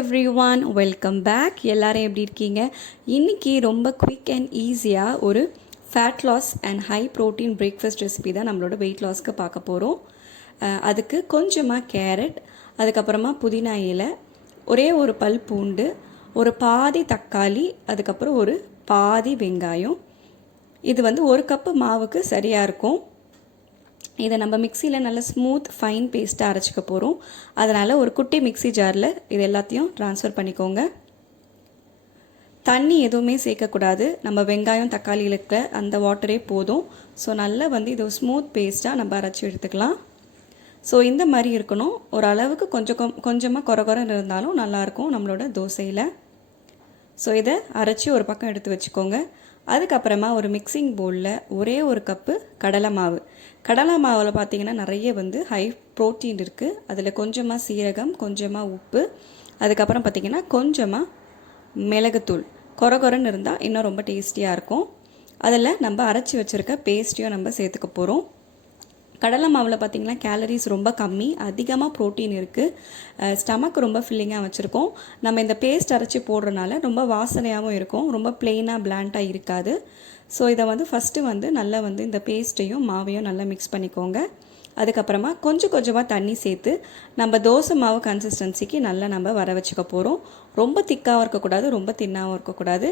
Everyone, welcome back. எல்லாரும் எப்படி இருக்கீங்க? இன்றைக்கி ரொம்ப குவிக் அண்ட் ஈஸியாக ஒரு fat loss and high protein breakfast recipe தான் நம்மளோட வெயிட் லாஸ்க்கு பார்க்க போகிறோம். அதுக்கு கொஞ்சமாக கேரட், அதுக்கப்புறமா புதினா இலை, ஒரே ஒரு பல் பூண்டு, ஒரு பாதி தக்காளி, அதுக்கப்புறம் ஒரு பாதி வெங்காயம். இது வந்து ஒரு கப்பு மாவுக்கு சரியாக இருக்கும். இதை நம்ம மிக்சியில் நல்ல ஸ்மூத் ஃபைன் பேஸ்ட்டாக அரைச்சிக்க போகிறோம். அதனால் ஒரு குட்டி மிக்சி ஜாரில் இது எல்லாத்தையும் ட்ரான்ஸ்ஃபர் பண்ணிக்கோங்க. தண்ணி எதுவுமே சேர்க்கக்கூடாது. நம்ம வெங்காயம் தக்காளியில் இருக்க அந்த வாட்டரே போதும். ஸோ நல்லா வந்து இது ஸ்மூத் பேஸ்ட்டாக நம்ம அரைச்சி எடுத்துக்கலாம். ஸோ இந்த மாதிரி இருக்கணும். ஒரு அளவுக்கு கொஞ்சமாக குறைன்னு இருந்தாலும் நல்லாயிருக்கும் நம்மளோட தோசையில். ஸோ இதை அரைச்சி ஒரு பக்கம் எடுத்து வச்சுக்கோங்க. அதுக்கப்புறமா ஒரு மிக்சிங் பவுலில் ஒரே ஒரு கப்பு கடலை மாவில் பார்த்திங்கன்னா நிறைய வந்து ஹை ப்ரோட்டீன் இருக்குது. அதில் கொஞ்சமாக சீரகம், கொஞ்சமாக உப்பு, அதுக்கப்புறம் பார்த்திங்கன்னா கொஞ்சமாக மிளகுத்தூள். கொரன்னு இருந்தால் இன்னும் ரொம்ப டேஸ்டியாக இருக்கும். அதில் நம்ம அரைச்சி வச்சுருக்க பேஸ்ட்டையும் நம்ம சேர்த்துக்க போகிறோம். கடலை மாவில் பார்த்திங்கன்னா கேலரிஸ் ரொம்ப கம்மி, அதிகமாக ப்ரோட்டீன் இருக்குது. ஸ்டமக் ரொம்ப ஃபில்லிங்காக வச்சுருக்கோம். நம்ம இந்த பேஸ்ட் அரைச்சி போடுறதுனால ரொம்ப வாசனையாகவும் இருக்கும், ரொம்ப பிளெயினாக பிளாண்டாக இருக்காது. ஸோ இதை வந்து ஃபஸ்ட்டு வந்து நல்லா வந்து இந்த பேஸ்ட்டையும் மாவையும் நல்லா மிக்ஸ் பண்ணிக்கோங்க. அதுக்கப்புறமா கொஞ்சமாக தண்ணி சேர்த்து நம்ம தோசை மாவு கன்சிஸ்டன்சிக்கு நல்லா நம்ம வர வச்சுக்க போகிறோம். ரொம்ப திக்காகவும் இருக்கக்கூடாது, ரொம்ப தின்னாகவும் இருக்கக்கூடாது.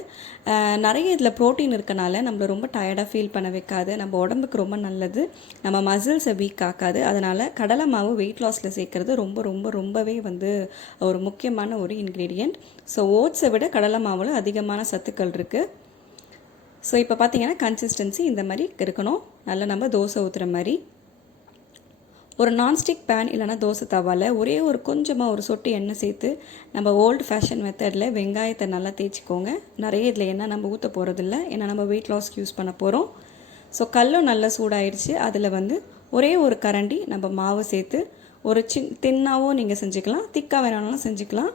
நிறைய இதில் ப்ரோட்டீன் இருக்கனால நம்மளை ரொம்ப டயர்டாக ஃபீல் பண்ண வைக்காது, நம்ம உடம்புக்கு ரொம்ப நல்லது, நம்ம மசில்ஸை வீக் ஆக்காது. அதனால் கடலை மாவு வெயிட் லாஸில் சேர்க்குறது ரொம்பவே வந்து ஒரு முக்கியமான ஒரு இன்க்ரீடியண்ட். ஸோ ஓட்ஸை விட கடலை மாவில் அதிகமான சத்துக்கள் இருக்குது. ஸோ இப்போ பார்த்திங்கன்னா கன்சிஸ்டன்சி இந்த மாதிரி இருக்கணும். நல்லா நம்ம தோசை ஊற்றுற மாதிரி ஒரு நான்ஸ்டிக் பேன் இல்லைனா தோசை தவாவில் ஒரே ஒரு கொஞ்சமாக ஒரு சொட்டு எண்ணெய் சேர்த்து நம்ம ஓல்டு ஃபேஷன் மெத்தடில் வெங்காயத்தை நல்லா தேய்ச்சிக்கோங்க. நிறைய இதில் எண்ணெய் நம்ம ஊற்ற போகிறதில்ல, ஏன்னா நம்ம வெயிட் லாஸ்க்கு யூஸ் பண்ண போகிறோம். ஸோ கல்லும் நல்லா சூடாயிடுச்சு. அதில் வந்து ஒரே ஒரு கரண்டி நம்ம மாவு சேர்த்து ஒரு தின்னாவும் நீங்கள் செஞ்சுக்கலாம், திக்காக வேணாலும் செஞ்சுக்கலாம்.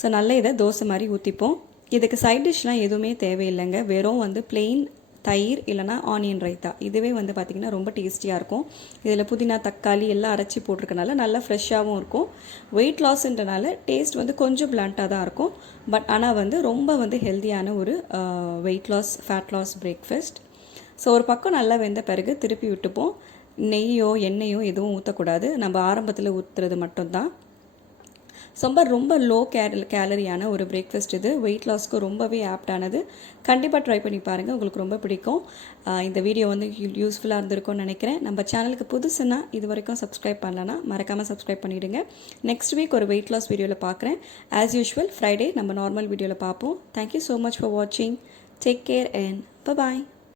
ஸோ நல்லா இதை தோசை மாதிரி ஊற்றிப்போம். இதுக்கு சைட் டிஷ்லாம் எதுவுமே தேவையில்லைங்க. வெறும் வந்து பிளெயின் தயிர் இல்லைனா ஆனியன் ரைத்தா, இதுவே வந்து பார்த்திங்கன்னா ரொம்ப டேஸ்டியாக இருக்கும். இதில் புதினா தக்காளி எல்லாம் அரைச்சி போட்டிருக்கனால நல்லா ஃப்ரெஷ்ஷாகவும் இருக்கும். வெயிட் லாஸ்ன்றனால டேஸ்ட் வந்து கொஞ்சம் பிளான்ட்டாக தான் இருக்கும். பட் ஆனால் வந்து ரொம்ப வந்து ஹெல்த்தியான ஒரு weight loss fat loss breakfast. So ஒரு பக்கம் நல்லா வெந்த பிறகு திருப்பி விட்டுப்போம். நெய்யோ எண்ணெயோ எதுவும் ஊற்றக்கூடாது, நம்ம ஆரம்பத்தில் ஊற்றுறது மட்டும்தான். ரொம்ப லோ கேலரியான ஒரு பிரேக்ஃபாஸ்ட் இது. வெயிட் லாஸ்க்கு ரொம்பவே ஆப்டானது. கண்டிப்பாக ட்ரை பண்ணி பாருங்கள், உங்களுக்கு ரொம்ப பிடிக்கும். இந்த வீடியோ வந்து யூஸ்ஃபுல்லாக இருந்திருக்கும்னு நினைக்கிறேன். நம்ம சேனலுக்கு புதுசுன்னா இது வரைக்கும் சப்ஸ்கிரைப் பண்ணலன்னா மறக்காமல் சப்ஸ்கிரைப் பண்ணிவிடுங்க. நெக்ஸ்ட் வீக் ஒரு வெயிட் லாஸ் வீடியோவில் பார்க்குறேன். ஆஸ் யூஷுவல் ஃப்ரைடே நம்ம நார்மல் வீடியோவில் பார்ப்போம். தேங்க்யூ ஸோ மச் ஃபார் வாட்சிங். Take care and by.